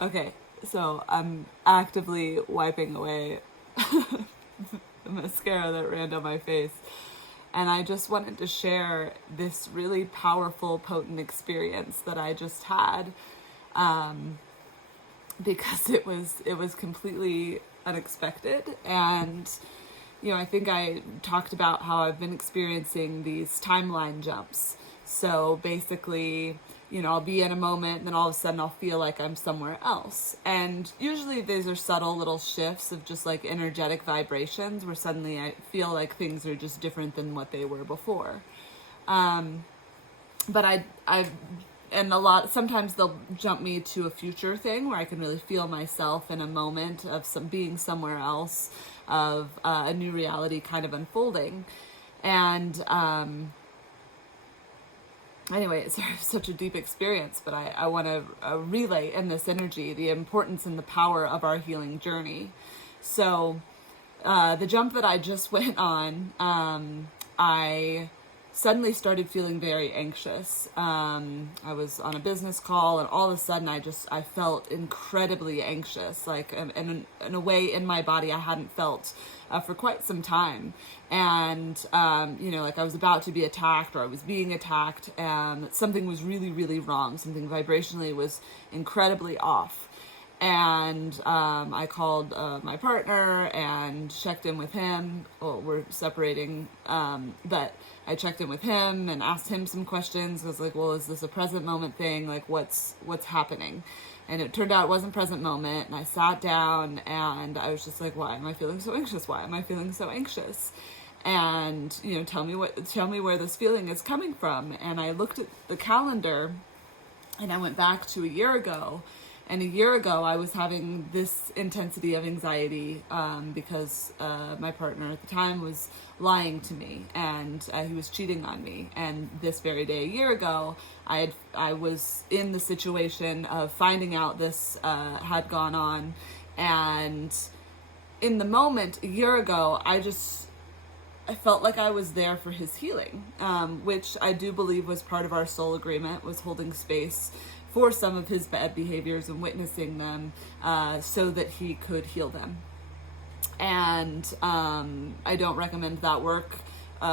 Okay, so I'm actively wiping away the mascara that ran down my face. And I just wanted to share this really powerful, potent experience that I just had, because it was completely unexpected. And I think I talked about how I've been experiencing these timeline jumps. So basically, I'll be in a moment and then all of a sudden I'll feel like I'm somewhere else. And usually these are subtle little shifts of just like energetic vibrations where suddenly I feel like things are just different than what they were before. But and sometimes they'll jump me to a future thing where I can really feel myself in a moment of being somewhere else, of a new reality kind of unfolding. And anyway, it's such a deep experience, but I want to relay in this energy the importance and the power of our healing journey. So the jump that I just went on, I suddenly started feeling very anxious. I was on a business call and all of a sudden I felt incredibly anxious, like in a way in my body I hadn't felt for quite some time. And, like I was about to be attacked or I was being attacked and something was really, really wrong. Something vibrationally was incredibly off. And I called my partner and checked in with him. Well, we're separating, but I checked in with him and asked him some questions. I was like, well, is this a present moment thing? Like, what's happening? And it turned out it wasn't present moment. And I sat down and I was just like, why am I feeling so anxious? Why am I feeling so anxious? And, tell me where this feeling is coming from. And I looked at the calendar and I went back to a year ago. And a year ago, I was having this intensity of anxiety because my partner at the time was lying to me and he was cheating on me. And this very day, a year ago, I was in the situation of finding out this had gone on. And in the moment, a year ago, I felt like I was there for his healing, which I do believe was part of our soul agreement, was holding space for some of his bad behaviors and witnessing them so that he could heal them. And I don't recommend that work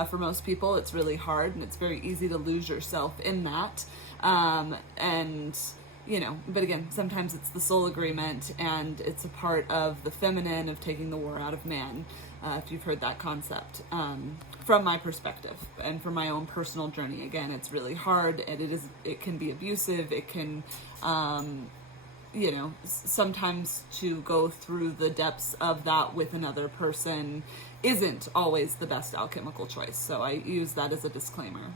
for most people. It's really hard and it's very easy to lose yourself in that. But again, sometimes it's the soul agreement and it's a part of the feminine of taking the war out of man, if you've heard that concept. From my perspective and from my own personal journey, again, it's really hard and it can be abusive. It can, sometimes to go through the depths of that with another person isn't always the best alchemical choice. So I use that as a disclaimer.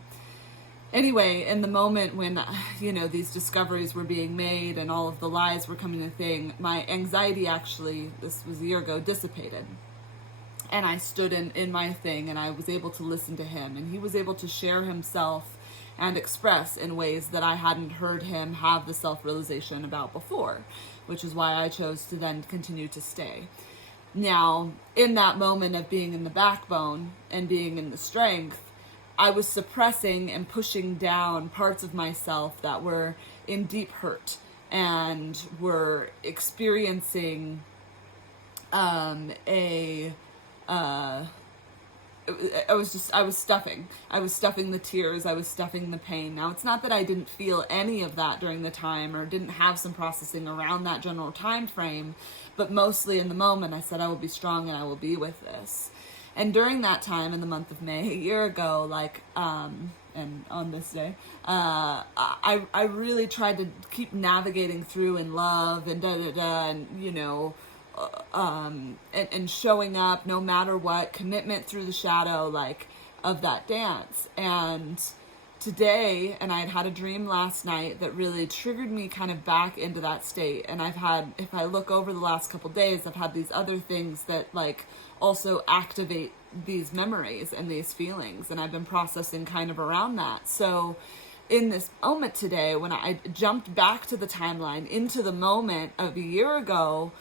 Anyway, in the moment when, these discoveries were being made and all of the lies were coming to thing, my anxiety actually, this was a year ago, dissipated. And I stood in my thing and I was able to listen to him and he was able to share himself and express in ways that I hadn't heard him have the self-realization about before, which is why I chose to then continue to stay. Now, in that moment of being in the backbone and being in the strength, I was suppressing and pushing down parts of myself that were in deep hurt and were experiencing I was stuffing the tears, I was stuffing the pain. Now, it's not that I didn't feel any of that during the time or didn't have some processing around that general time frame, but mostly in the moment I said I will be strong and I will be with this. And during that time in the month of May, a year ago, and on this day, I really tried to keep navigating through in love and and and showing up no matter what, commitment through the shadow, of that dance. And today, and I had a dream last night that really triggered me kind of back into that state. And if I look over the last couple days, I've had these other things that also activate these memories and these feelings. And I've been processing kind of around that. So in this moment today, when I jumped back to the timeline, into the moment of a year ago,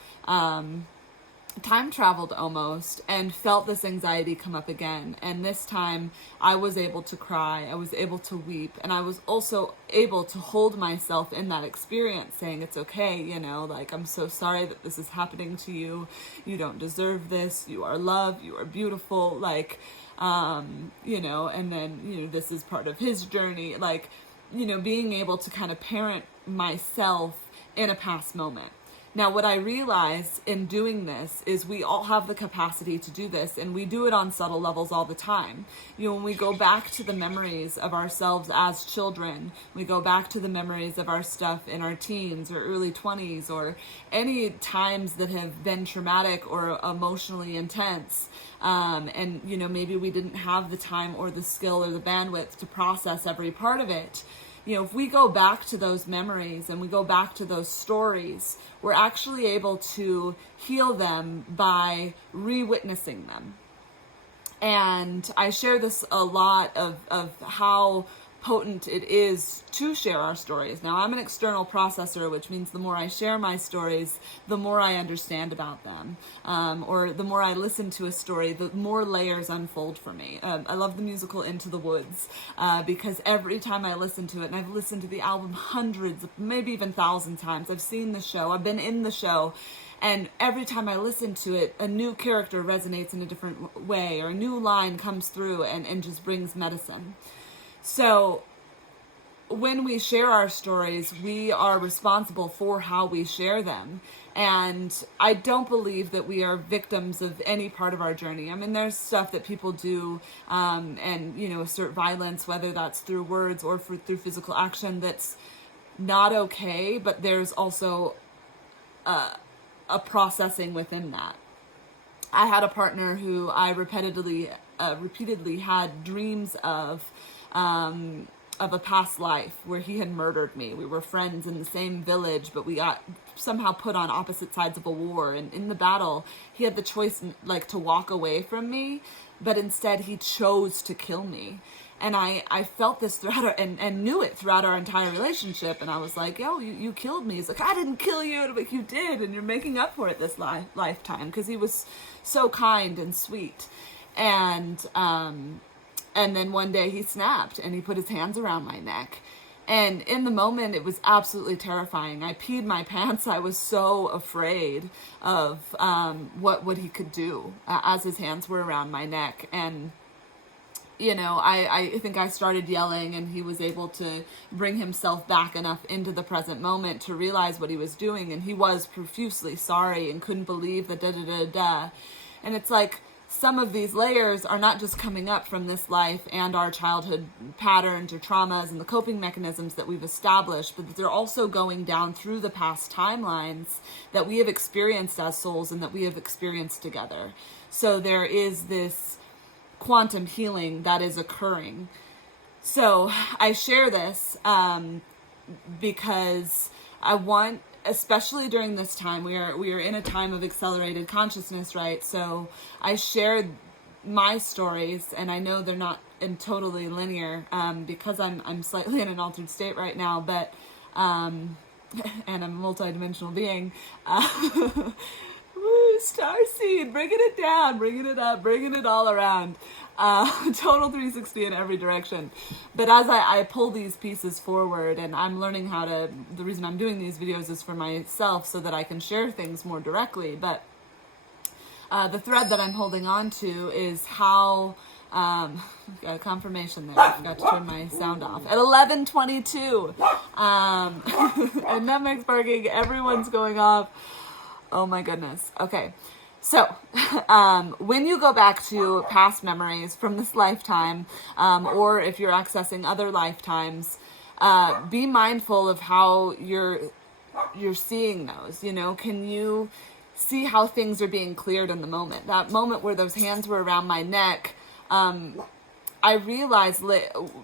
time traveled almost and felt this anxiety come up again. And this time I was able to cry, I was able to weep, and I was also able to hold myself in that experience, saying it's okay, you know, like, I'm so sorry that this is happening to you. You don't deserve this. You are loved. You are beautiful. Like, you know, and then, you know, this is part of his journey. Like, you know, being able to kind of parent myself in a past moment. Now, what I realized in doing this is we all have the capacity to do this, and we do it on subtle levels all the time. You know, when we go back to the memories of ourselves as children, we go back to the memories of our stuff in our teens or early 20s, or any times that have been traumatic or emotionally intense. And, you know, maybe we didn't have the time or the skill or the bandwidth to process every part of it. You know, if we go back to those memories and we go back to those stories, we're actually able to heal them by re-witnessing them. And I share this a lot of how potent it is to share our stories. Now, I'm an external processor, which means the more I share my stories, the more I understand about them. Or the more I listen to a story, the more layers unfold for me. I love the musical Into the Woods, because every time I listen to it, and I've listened to the album hundreds, maybe even thousands times, I've seen the show, I've been in the show, and every time I listen to it, a new character resonates in a different way, or a new line comes through and just brings medicine. So when we share our stories, we are responsible for how we share them. And I don't believe that we are victims of any part of our journey. I mean, there's stuff that people do and, you know, assert violence, whether that's through words or through physical action, that's not okay. But there's also a processing within that. I had a partner who I repeatedly had dreams of a past life where he had murdered me. We were friends in the same village, but we got somehow put on opposite sides of a war. And in the battle, he had the choice, like, to walk away from me, but instead he chose to kill me. And I felt this throughout and knew it throughout our entire relationship. And I was like, yo, you killed me. He's like, I didn't kill you. And I'm like, you did. And you're making up for it this lifetime. Because he was so kind and sweet. And then one day he snapped and he put his hands around my neck. And in the moment, it was absolutely terrifying. I peed my pants. I was so afraid of what he could do as his hands were around my neck. And, you know, I think I started yelling, and he was able to bring himself back enough into the present moment to realize what he was doing. And he was profusely sorry and couldn't believe the da-da-da-da. And it's like, some of these layers are not just coming up from this life and our childhood patterns or traumas and the coping mechanisms that we've established, but they're also going down through the past timelines that we have experienced as souls and that we have experienced together. So there is this quantum healing that is occurring. So I share this because I want, especially during this time, we are in a time of accelerated consciousness, right? So I shared my stories, and I know they're not totally linear because I'm slightly in an altered state right now, but and I'm a multidimensional being. Woo, starseed, bringing it down, bringing it up, bringing it all around. Total 360 in every direction. But as I pull these pieces forward, and I'm learning how to, the reason I'm doing these videos is for myself so that I can share things more directly. But the thread that I'm holding on to is how, got a confirmation there. I forgot to turn my sound off. At 11:22, and Netflix barking, everyone's going off. Oh my goodness. Okay. So, when you go back to past memories from this lifetime, or if you're accessing other lifetimes, be mindful of how you're seeing those. You know, can you see how things are being cleared in the moment? That moment where those hands were around my neck, I realized,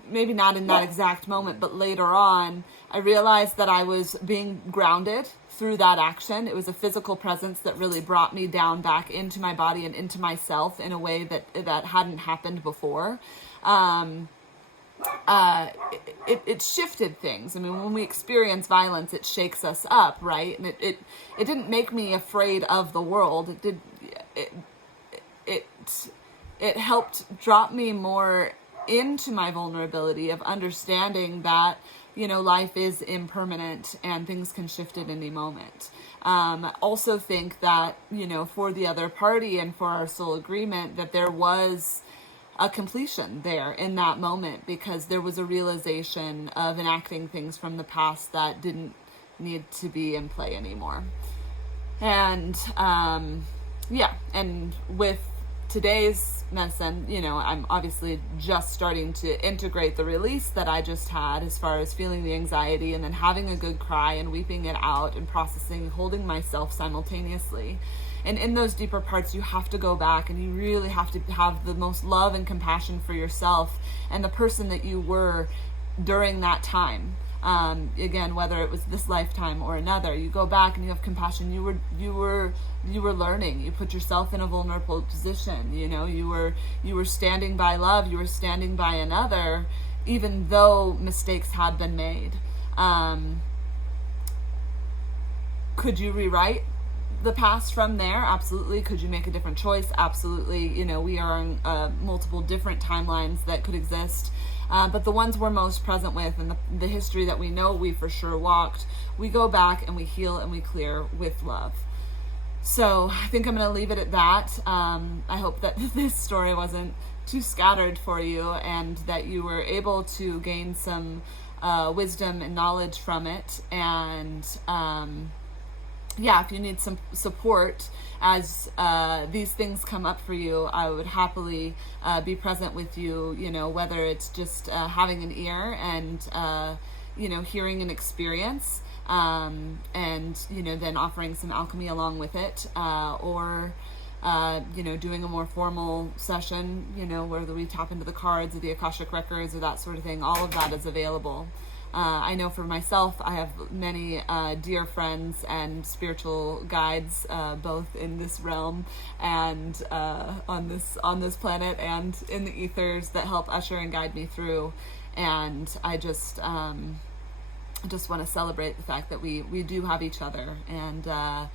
maybe not in that exact moment, but later on, I realized that I was being grounded through that action. It was a physical presence that really brought me down back into my body and into myself in a way that hadn't happened before. It shifted things. I mean, when we experience violence, it shakes us up, right? And it didn't make me afraid of the world. it it helped drop me more into my vulnerability of understanding that, you know, life is impermanent and things can shift at any moment. Also think that, you know, for the other party and for our soul agreement, that there was a completion there in that moment, because there was a realization of enacting things from the past that didn't need to be in play anymore. And and with today's medicine, you know, I'm obviously just starting to integrate the release that I just had, as far as feeling the anxiety and then having a good cry and weeping it out and processing, holding myself simultaneously. And in those deeper parts, you have to go back and you really have to have the most love and compassion for yourself and the person that you were during that time. Again, whether it was this lifetime or another, you go back and you have compassion. You were learning. You put yourself in a vulnerable position. You know, you were standing by love. You were standing by another, even though mistakes had been made. Could you rewrite the past from there? Absolutely. Could you make a different choice? Absolutely. You know, we are on multiple different timelines that could exist. But the ones we're most present with, and the history that we know we for sure walked, we go back and we heal and we clear with love. So I think I'm going to leave it at that. I hope that this story wasn't too scattered for you, and that you were able to gain some wisdom and knowledge from it. And if you need some support as these things come up for you, I would happily be present with you, you know, whether it's just having an ear and, you know, hearing an experience, and, you know, then offering some alchemy along with it, or, you know, doing a more formal session, you know, where we tap into the cards or the Akashic records or that sort of thing. All of that is available. I know for myself, I have many dear friends and spiritual guides, both in this realm and on this planet and in the ethers, that help usher and guide me through. And I just want to celebrate the fact that we do have each other. And I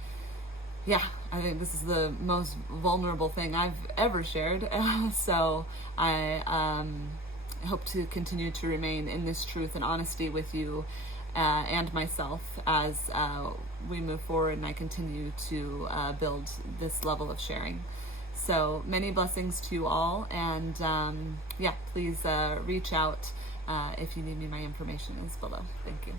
think this is the most vulnerable thing I've ever shared. So I hope to continue to remain in this truth and honesty with you and myself as we move forward, and I continue to build this level of sharing. So many blessings to you all, and please reach out if you need me. My information is below. Thank you.